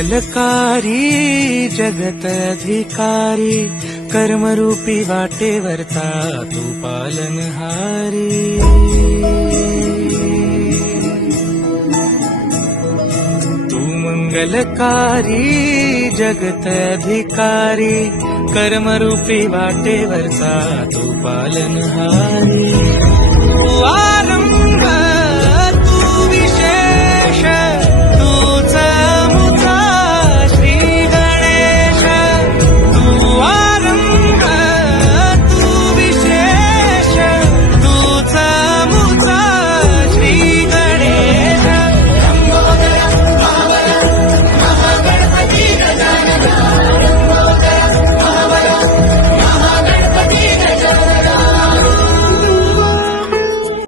मंगलकारी जगत अधिकारी, कर्मरूपी वाटेवरचा तू पालनहारी। तू मंगलकारी जगत अधिकारी, कर्मरूपी वाटेवरचा तू पालनहारी।